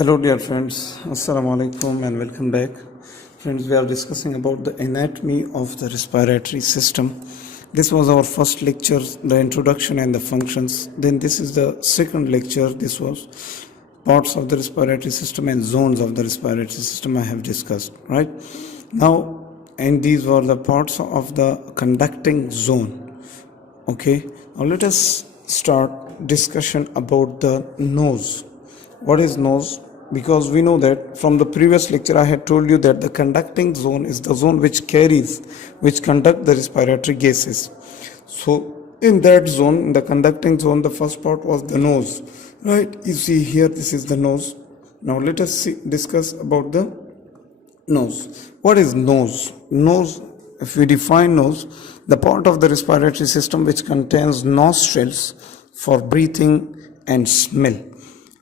Hello dear friends, Assalamu alaikum and welcome back. Friends, we are discussing about the anatomy of the respiratory system. This was our first lecture, the introduction and the functions. Then this is the second lecture. This was parts of the respiratory system and zones of the respiratory system I have discussed, right? Now, and these were the parts of the conducting zone. Okay, now let us start discussion about the nose. What is nose? Because we know that from the previous lecture I had told you that the conducting zone is the zone which conduct the respiratory gases. So in that zone, in the conducting zone, the first part was the nose, right? You see here, this is the nose. Now let us discuss about the nose. What is nose? Nose, if we define nose, the part of the respiratory system which contains nostrils for breathing and smell.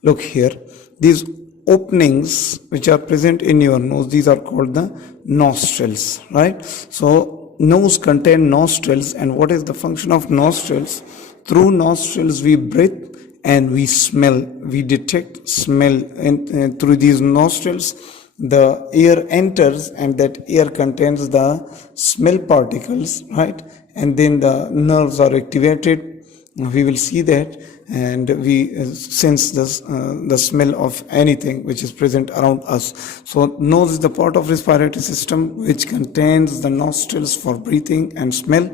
Look here, these openings which are present in your nose, these are called the nostrils, right? So nose contain nostrils, and what is the function of nostrils? Through nostrils we breathe and we smell, we detect smell, and through these nostrils the air enters, and that air contains the smell particles, right? And then the nerves are activated. We will see that, and we sense the smell of anything which is present around us. So nose is the part of respiratory system which contains the nostrils for breathing and smell.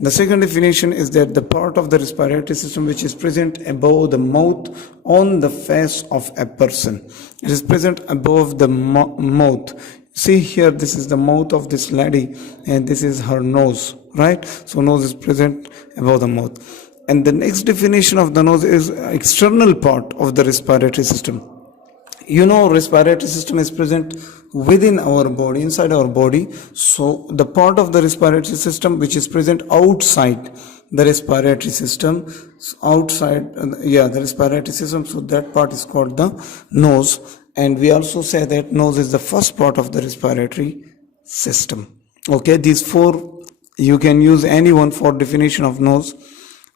The second definition is that the part of the respiratory system which is present above the mouth on the face of a person. It is present above the mouth. See here, this is the mouth of this lady and this is her nose, right? So nose is present above the mouth. And the next definition of the nose is external part of the respiratory system. You know, respiratory system is present within our body, inside our body. So the part of the respiratory system which is present outside the respiratory system, the respiratory system, so that part is called the nose. And we also say that nose is the first part of the respiratory system. Okay, these four, you can use any one for definition of nose.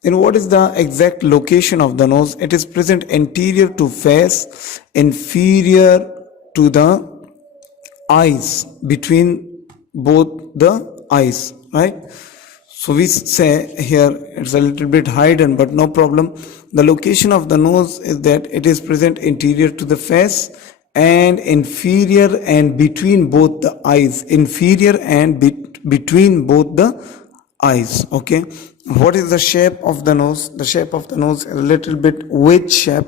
Then what is the exact location of the nose? It is present anterior to face, inferior to the eyes, between both the eyes, right? So we say here, it's a little bit hidden, but no problem. The location of the nose is that it is present anterior to the face and inferior and between both the eyes. Inferior and between both the eyes, okay? What is the shape of the nose? The shape of the nose is a little bit wedge shape.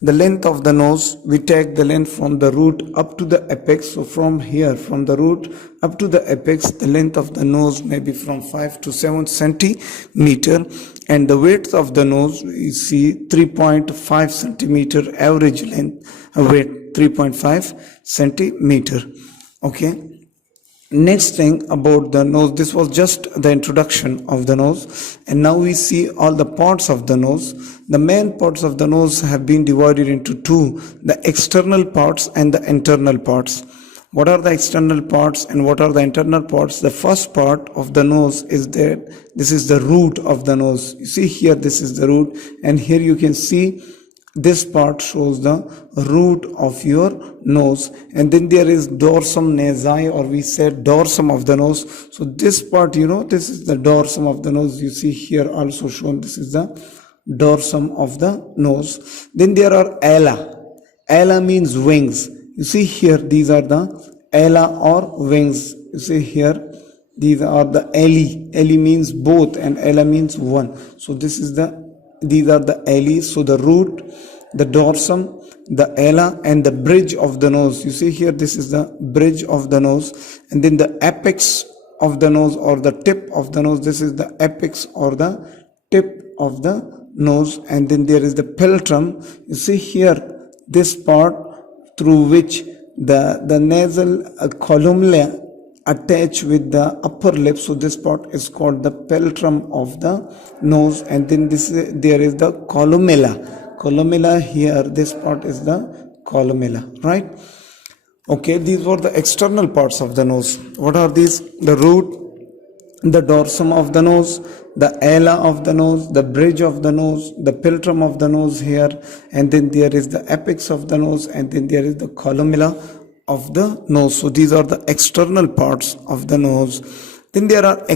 The length of the nose, we take the length from the root up to the apex. So from here, from the root up to the apex, the length of the nose may be from 5 to 7 centimeter. And the width of the nose, you see 3.5 centimeter average length, weight 3.5 centimeter, okay? Next thing about the nose, this was just the introduction of the nose, and now we see all the parts of the nose. The main parts of the nose have been divided into two, the external parts and the internal parts. What are the external parts and what are the internal parts? The first part of the nose is that this is the root of the nose. You see here, this is the root, and here you can see this part shows the root of your nose, and then there is dorsum nasi, or we said dorsum of the nose. So this part, you know, this is the dorsum of the nose. You see here also shown, this is the dorsum of the nose. Then there are ala. Ala means wings. You see here, these are the ala or wings. You see here, these are the ali. Ali means both and ala means one. So these are the ali. So the root, the dorsum, the ala, and the bridge of the nose. You see here, this is the bridge of the nose, and then the apex of the nose or the tip of the nose. This is the apex or the tip of the nose, and then there is the philtrum. You see here, this part through which the nasal columella attach with the upper lip. So this part is called the philtrum of the nose, and then there is the columella. Columella here, this part is the columella, right? Okay, these were the external parts of the nose. What are these? The root, the dorsum of the nose, the ala of the nose, the bridge of the nose, the philtrum of the nose here, and then there is the apex of the nose, and then there is the columella of the nose. So these are the external parts of the nose. Then there are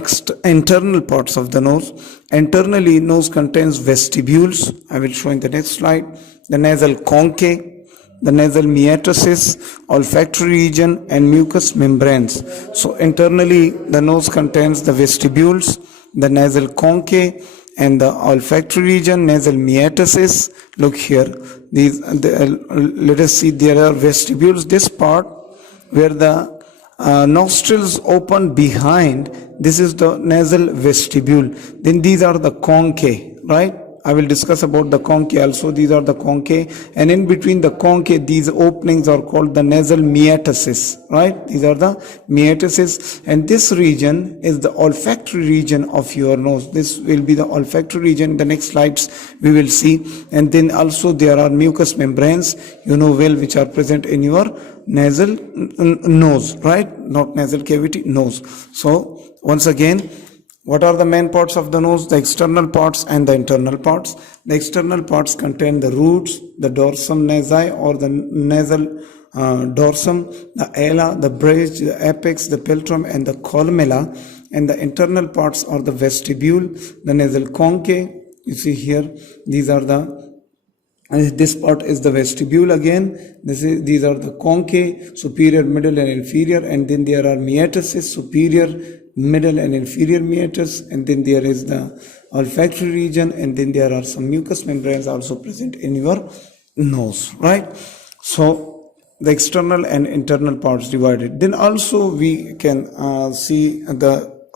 internal parts of the nose. Internally, nose contains vestibules. I will show in the next slide. The nasal conchae, the nasal metastasis, olfactory region, and mucous membranes. So internally, the nose contains the vestibules, the nasal conchae, and the olfactory region, nasal metastasis. Look here. Let us see. There are vestibules. This part where the nostrils open behind, this is the nasal vestibule. Then these are the conchae, right? I will discuss about the conchae also. These are the conchae, and in between the conchae, these openings are called the nasal metastasis, right? These are the metastasis, and this region is the olfactory region of your nose. This will be the olfactory region. The next slides we will see. And then also there are mucous membranes, you know well, which are present in your nasal nose, right? Not nasal cavity, nose. So once again, what are the main parts of the nose? The external parts and the internal parts. The external parts contain the roots, the dorsum nasi or the nasal dorsum, the ala, the bridge, the apex, the philtrum, and the columella. And the internal parts are the vestibule, the nasal conchae. You see here, these are this part is the vestibule again. These are the conchae, superior, middle, and inferior. And then there are metastasis, superior, middle, and inferior meatus. And then there is the olfactory region. And then there are some mucous membranes also present in your nose, right? So the external and internal parts divided. Then also we can see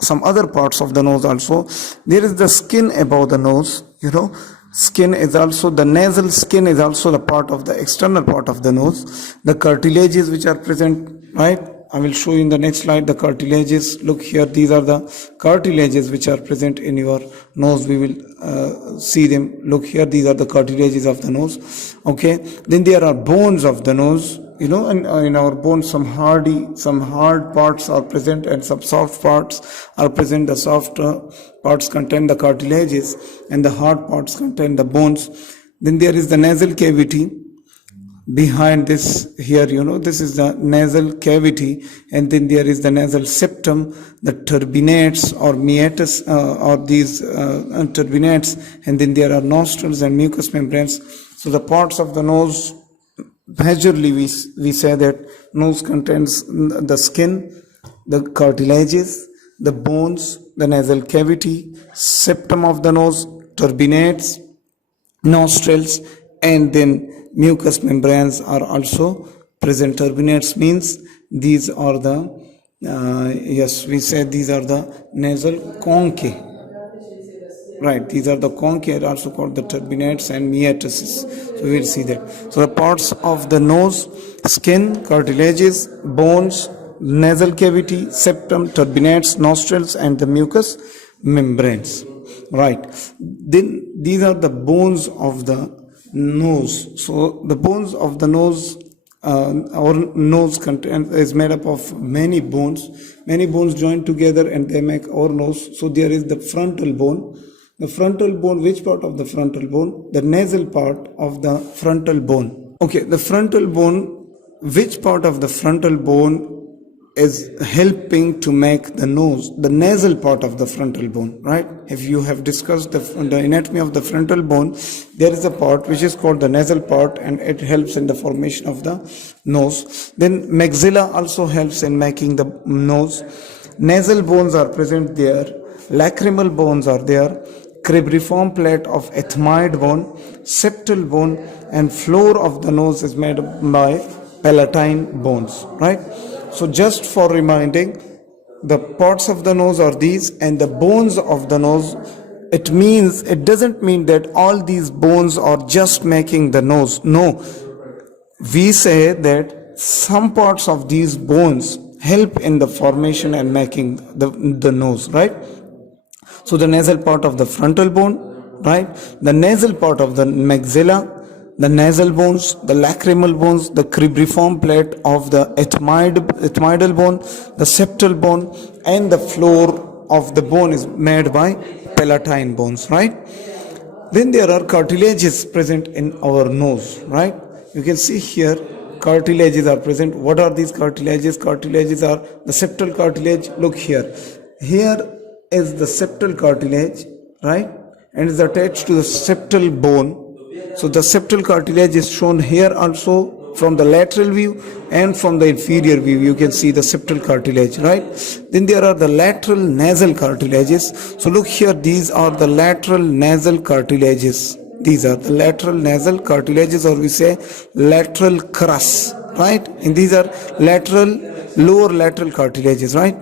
some other parts of the nose also. There is the skin above the nose, you know. Skin is also, the nasal skin is also the part of the external part of the nose. The cartilages which are present, right? I will show you in the next slide the cartilages. Look here, these are the cartilages which are present in your nose. We will see them. Look here, these are the cartilages of the nose. Okay, then there are bones of the nose. You know, and in our bones, some hard parts are present and some soft parts are present. The soft parts contain the cartilages and the hard parts contain the bones. Then there is the nasal cavity. Behind this here, you know, this is the nasal cavity, and then there is the nasal septum, the turbinates or meatus, or these turbinates, and then there are nostrils and mucous membranes. So the parts of the nose, majorly we say that nose contains the skin, the cartilages, the bones, the nasal cavity, septum of the nose, turbinates, nostrils, and then mucous membranes are also present. Turbinates means these are the, we say these are the nasal conchae. Right, these are the conchae, also called the turbinates and metastasis. So we will see that. So the parts of the nose: skin, cartilages, bones, nasal cavity, septum, turbinates, nostrils, and the mucous membranes. Right. Then these are the bones of the nose. So the bones of the nose, our nose is made up of many bones joined together, and they make our nose. So there is the frontal bone. The frontal bone, which part of the frontal bone? The nasal part of the frontal bone. Okay, the frontal bone, which part of the frontal bone is helping to make the nose? The nasal part of the frontal bone, right? If you have discussed the anatomy of the frontal bone, there is a part which is called the nasal part, and it helps in the formation of the nose. Then maxilla also helps in making the nose. Nasal bones are present there. Lacrimal bones are there. Cribriform plate of ethmoid bone, septal bone, and floor of the nose is made by palatine bones, right? So just for reminding, the parts of the nose are these, and the bones of the nose, it doesn't mean that all these bones are just making the nose. No, we say that some parts of these bones help in the formation and making the nose, right? So the nasal part of the frontal bone, right? The nasal part of the maxilla, the nasal bones, the lacrimal bones, the cribriform plate of the ethmoidal bone, the septal bone, and the floor of the bone is made by palatine bones, right? Then there are cartilages present in our nose, right? You can see here cartilages are present. What are these cartilages? Cartilages are the septal cartilage. Look here. Here is the septal cartilage, right? And is attached to the septal bone. So the septal cartilage is shown here also from the lateral view and from the inferior view. You can see the septal cartilage, right? Then there are the lateral nasal cartilages. So look here, these are the lateral nasal cartilages. These are the lateral nasal cartilages, or we say lateral crus, right? And these are lower lateral cartilages, right?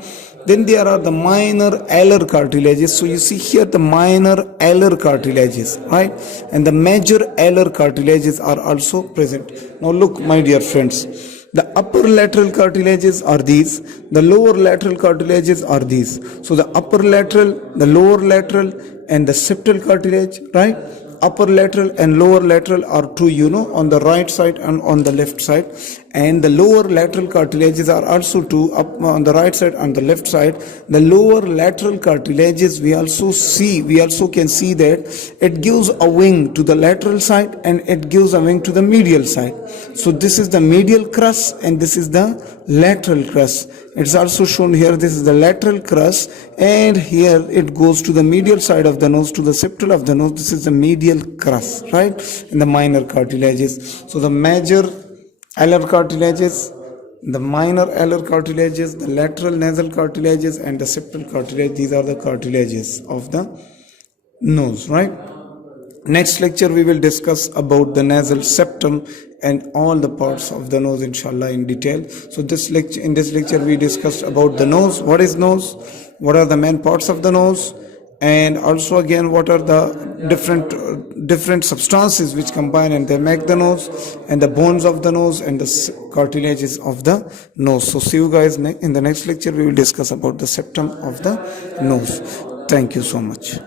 Then there are the minor alar cartilages. So you see here the minor alar cartilages, right? And the major alar cartilages are also present. Now look, my dear friends, the upper lateral cartilages are these, the lower lateral cartilages are these. So the upper lateral, the lower lateral, and the septal cartilage, right? Upper lateral and lower lateral are two, on the right side and on the left side, and the lower lateral cartilages are also two, up on the right side and the left side. The lower lateral cartilages, we also can see that it gives a wing to the lateral side and it gives a wing to the medial side. So this is the medial crus and this is the lateral crus. It's also shown here, this is the lateral crus, and here it goes to the medial side of the nose, to the septal of the nose. This is the medial crus, right? And the minor cartilages. So the major alar cartilages, the minor alar cartilages, the lateral nasal cartilages, and the septal cartilage, these are the cartilages of the nose, right? Next lecture we will discuss about the nasal septum and all the parts of the nose, inshallah, in detail. So in this lecture we discussed about the nose. What is nose? What are the main parts of the nose? And also again, what are the different substances which combine and they make the nose, and the bones of the nose and the cartilages of the nose. So see you guys in the next lecture. We will discuss about the septum of the nose. Thank you so much.